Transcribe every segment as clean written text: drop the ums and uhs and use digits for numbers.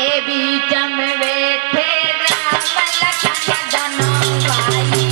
के बीच में बैठे राम लखन दोनों भाई।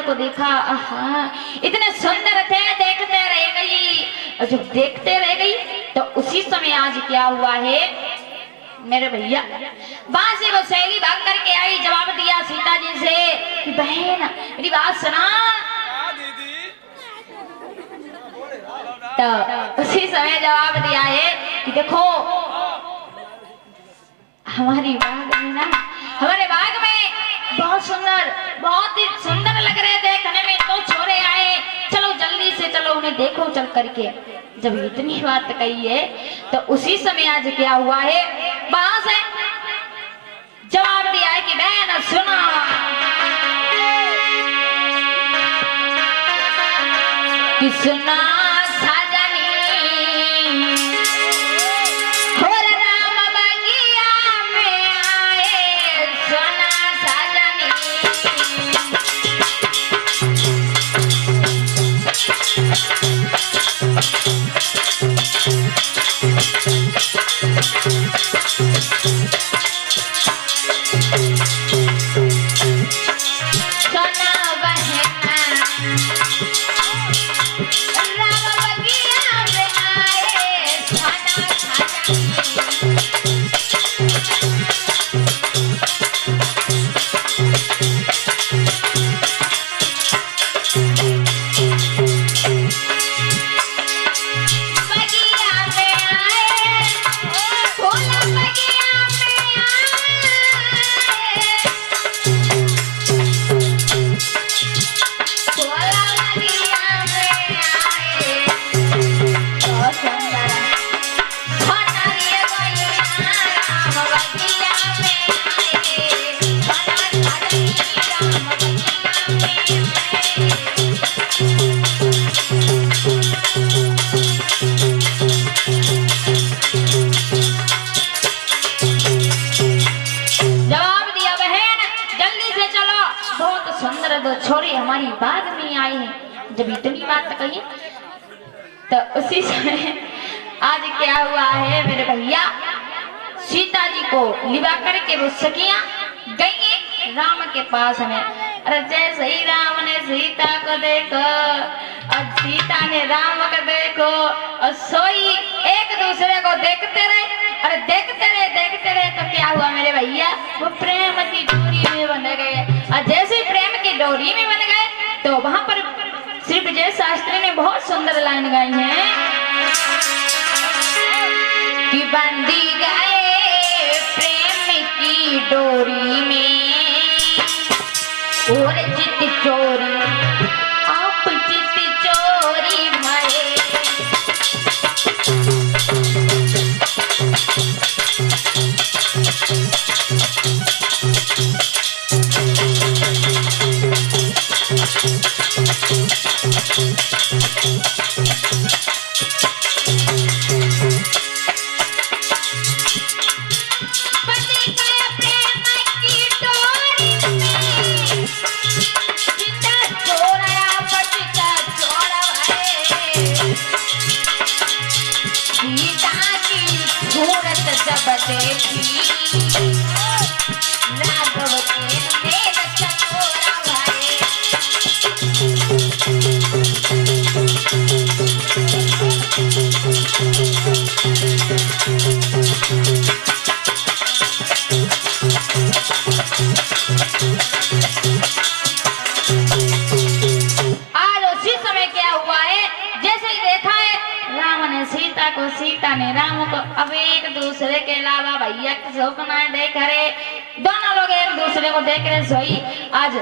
को देखा, आहा इतने सुंदर थे, देखते रह गई। और जब देखते रह गई तो उसी समय आज क्या हुआ है मेरे भैया, वहां से वो सहेली भाग करके आई, जवाब दिया सीता जी से कि बहन मेरी बात सुना। तो उसी समय जवाब दिया है कि देखो हमारी बाग में ना, हमारे बाग में बहुत सुंदर, बहुत ही सुंदर लग रहे देखने में, तो छोरे आए, चलो जल्दी से चलो उन्हें देखो चल करके। जब इतनी बात कही है तो उसी समय आज क्या हुआ है, वहां से जवाब दिया है कि बहन सुना, कि सुना छोरे हमारी बाग में आए हैं। जब इतनी बात कही तो उसी समय आज क्या हुआ है मेरे भैया, सीता जी को लिवा करके वो सखियां गई राम के पास में। अरे जैसे ही राम ने सीता को देखो और सीता ने राम को देखो और सोई एक दूसरे को देखते रहे। अरे देखते रहे तो क्या हुआ मेरे भैया, वो प्रेम की डोरी में बंध गए। और जैसे प्रेम की डोरी डोरी में बन गए। तो वहां पर श्री विजय शास्त्री ने बहुत सुंदर लाइन गाई है कि बंदी गए प्रेम की डोरी में और चित चोरी आप चित चोरी मरे। सीता ने राम को अब एक दूसरे के अलावा भैया सपना देख रहे, दोनों लोग एक दूसरे को देख रहे सोई। आज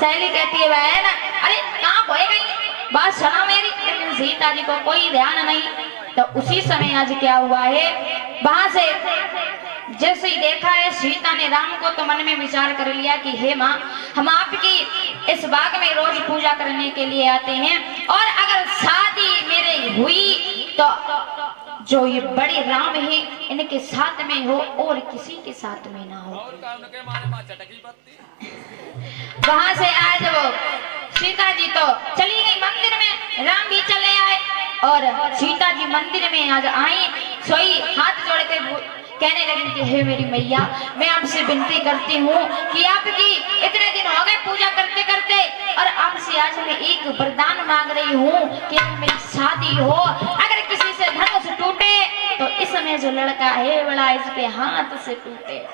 सहेली कहती है बहन अरे कहाँ खोए गई, बात सुना मेरी, लेकिन सीता जी को कोई ध्यान नहीं। तो उसी समय आज क्या हुआ है, वहां से जैसे ही देखा है सीता ने राम को, तो मन में विचार कर लिया कि हे माँ, हम आपकी इस बाग में रोज पूजा करने के लिए आते हैं, और अगर शादी मेरे हुई तो जो ये बड़े राम है इनके साथ में हो और किसी के साथ में ना हो। वहां से आज वो सीता जी तो चली गई मंदिर में, राम भी चले आए, और सीता जी मंदिर में आज आई, सोई हाथ जोड़ के कहने लगी कि हे मेरी मैया, मैं आपसे विनती करती हूँ कि आपकी इतने दिन हो गए पूजा करते करते, और आपसे आज मैं एक वरदान मांग रही हूँ कि मेरी शादी हो, अगर किसी से धनुष टूटे तो इस समय जो लड़का है बड़ा इसके हाथ से टूटे।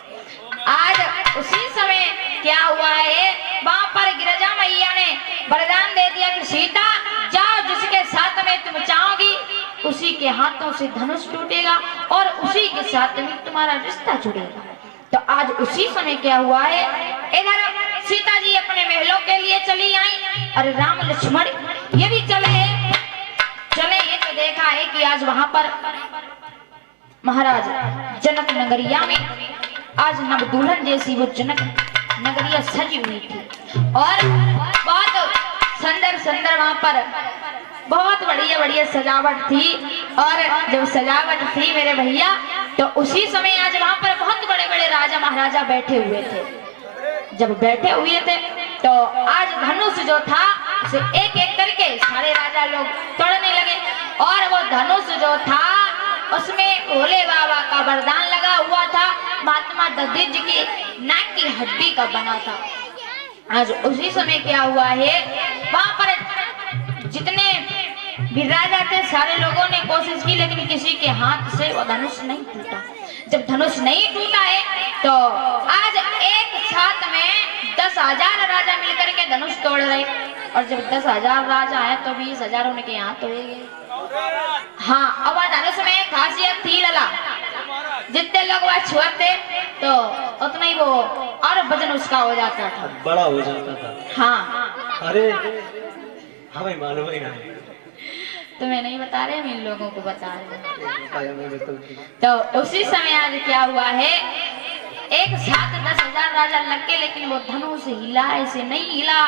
आज उसी समय क्या हुआ है, वहां पर गिरिजा मैया ने वरदान दे दिया कि सीता जाओ, जिसके साथ में तुम चाहोगी उसी के हाथों से धनुष टूटेगा और उसी के साथ में तुम्हारा रिश्ता जुड़ेगा। तो आज उसी समय क्या हुआ है, इधर सीता जी अपने महलों के लिए चली आई और राम लक्ष्मण ये भी चले ये तो देखा है कि आज वहां पर महाराज जनक नगरिया में आज नव दुल्हन जैसी वो जनक नगरिया सजी हुई थी, और बहुत सुंदर वहां पर बहुत बढ़िया बढ़िया सजावट थी। और जब सजावट थी मेरे भैया, तो उसी समय आज वहां पर बहुत बड़े बड़े राजा महाराजा बैठे हुए थे। जब बैठे हुए थे तो आज धनुष जो था उसे एक एक करके सारे राजा लोग तोड़ने लगे, और वो धनुष जो था उसमें भोले बाबा का वरदान लगा हुआ था, महात्मा दधिच की नाक की हड्डी का बना था। आज उसी समय क्या हुआ है, वहां पर जितने भी राजा थे सारे लोगों ने कोशिश की, लेकिन किसी के हाथ से वो धनुष नहीं टूटा। जब धनुष नहीं टूटा है तो आज एक साथ में 10,000 राजा मिलकर के धनुष तोड़ रहे, और जब 10,000 राजा है तो 20,000 उनके यहाँ तोड़ेंगे। हाँ, अब धनुष में खासियत थी लला, जितने लोग वह छुआते तो उतना ही वो और वजन उसका हो जाता था, बड़ा हो जाता था। हाँ, अरे हमें मालूम ही नहीं, तुम्हें नहीं बता रहे, हम इन लोगों को बता रहे हैं। तो उसी समय आज क्या हुआ है, एक साथ 10,000 राजा लग के, लेकिन वो धनुष हिला ऐसे नहीं हिला।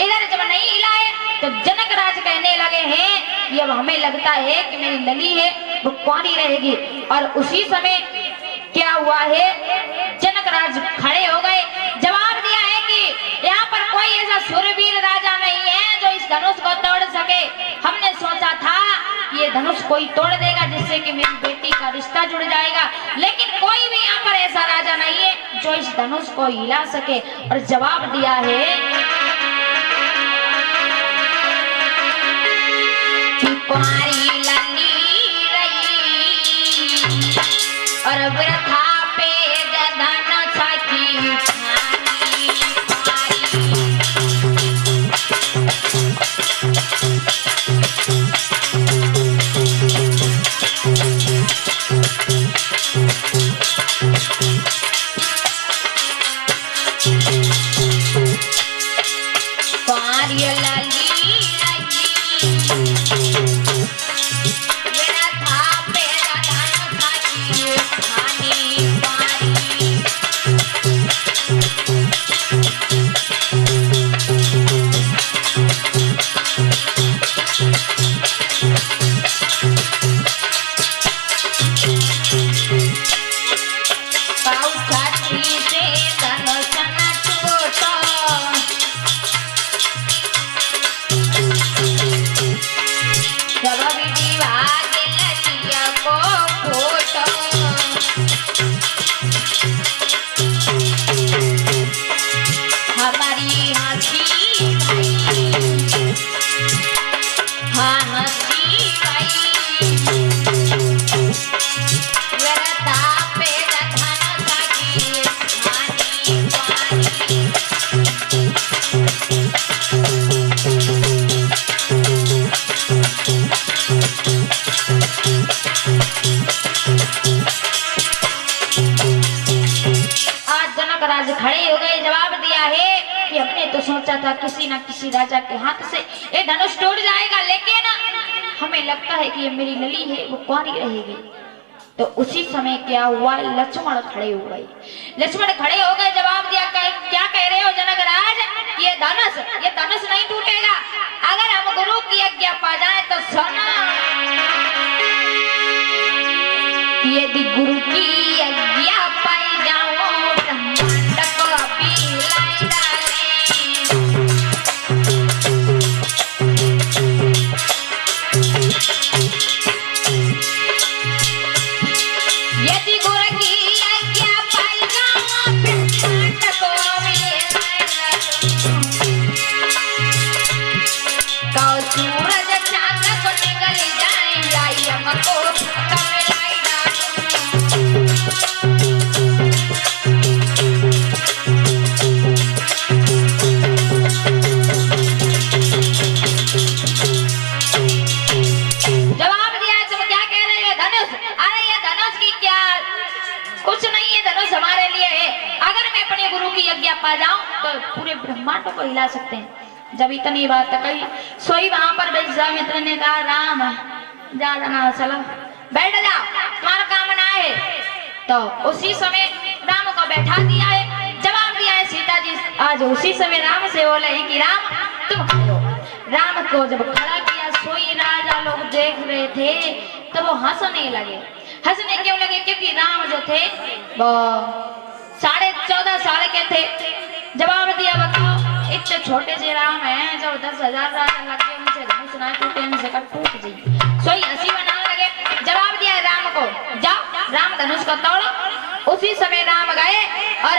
इधर जब नहीं हिला है तो जनक राज कहने लगे हैं कि अब हमें लगता है कि मेरी लली है वो कुंवारी रहेगी। और उसी समय क्या हुआ है, जनक राज खड़े हो गए, जवाब दिया है कि यहाँ पर कोई ऐसा शूरवीर राजा नहीं है जो इस धनुष को तोड़ सके। हमने सोचा था ये धनुष कोई तोड़ देगा जिससे कि मेरी बेटी का रिश्ता जुड़ जाएगा, लेकिन कोई भी यहाँ पर ऐसा राजा नहीं है जो इस धनुष को हिला सके। और जवाब दिया है कि कुंवारी लली रही और वृथा पे धनुष की ये लाली मेरा था पेरा धान खाई खानी पारी खड़े हो गए। जवाब दिया है कि हमने तो सोचा था किसी न किसी राजा के हाथ से ये धनुष टूट जाएगा, लेकिन हमें लगता है कि ये मेरी लली है वो कुंवारी रहेगी। तो उसी समय क्या हुआ, लक्ष्मण खड़े हो गए। लक्ष्मण खड़े हो गए, जवाब दिया क्या कह रहे हो जनकराज, ये धनुष नहीं टूटेगा, अगर हम गुरु की आज्ञा पा जाए तो सुनो, यदि गुरु की आज्ञा पाई जाओ पा जाऊं तो पूरे ब्रह्मांड को हिला सकते हैं। जब इतनी बात कही सोई वहां पर विश्वामित्र ने कहा राम जा जाना, चलो बैठ जाओ, तुम्हारा काम ना है। तो उसी समय राम को बैठा दिया है। जवाब दिया है सीता जी आज उसी समय राम से बोले हैं कि राम तुम खड़ो। राम को जब खड़ा किया, सोई राजा लोग देख रहे थे तो वो हंसने लगे। हंसने क्यों लगे, क्योंकि राम जो थे वो 14.5 साल के थे। जवाब दिया बताओ इतने छोटे से राम हैं, जो 10,000 राजा लगे उनसे धनुष ना टूटे, उनसे कट टूट जाए। सोई हंसी बनाने लगे। जवाब दिया राम को, जाओ राम धनुष को तोड़ो। उसी समय राम गए और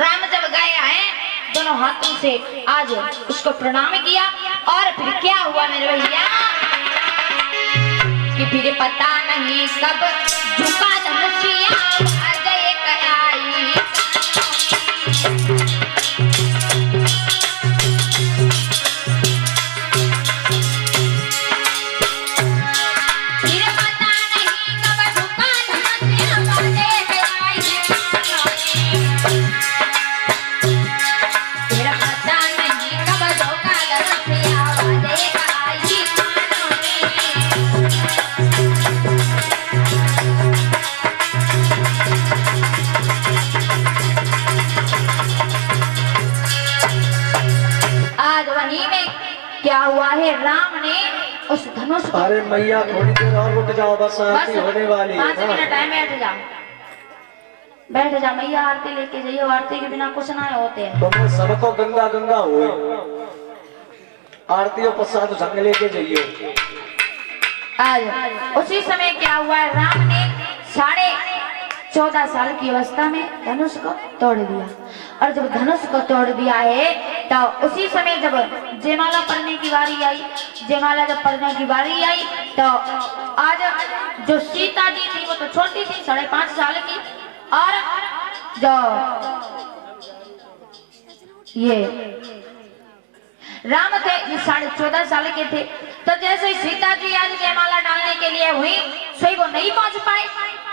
राम जब गए आए दोनों हाथों से आज उसको प्रणाम किया। और फिर क्या हुआ मेरे भैया कि फिर पता नहीं कब झुका धनुषिया क्या हुआ है, राम ने उस धनुष को। अरे मैया थोड़ी देर और रुक जाओ, बस आरती होने वाली है। 5 मिनट टाइम, बैठ जा मैया, आरती लेके जाइयो, आरती के बिना कुछ ना होते हैं। तो मैं सबको गंगा गंगा हुए आरतियों प्रसाद संग लेके जाइयो। आज उसी समय क्या हुआ, राम ने 14.5 साल की अवस्था में धनुष को तोड़ दिया। और जब धनुष को तोड़ दिया है तो उसी समय जब जयमाला पढ़ने की बारी आई, जयमाला जब पढ़ने की बारी आई तो आज जो सीता जी थी वो तो छोटी थी 5.5 साल की, और जो ये राम थे ये 14.5 साल के थे। तो जैसे सीता जी आज जयमाला डालने के लिए हुई, सही वो नहीं पहुंच पाए।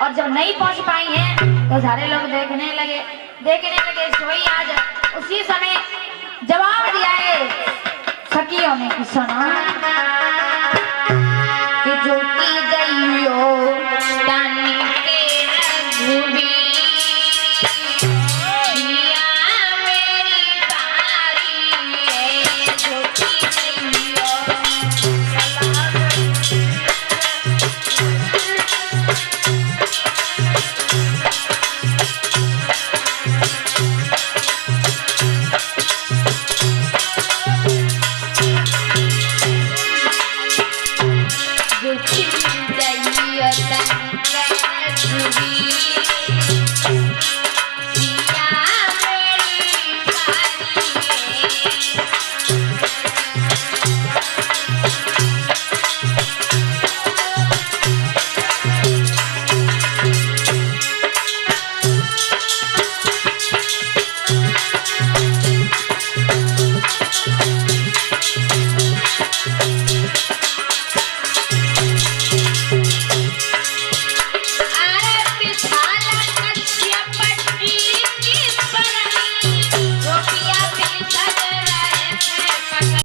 और जब नहीं पहुंच पाई हैं तो सारे लोग देखने लगे। सोई आज उसी समय जवाब दिया है सुनो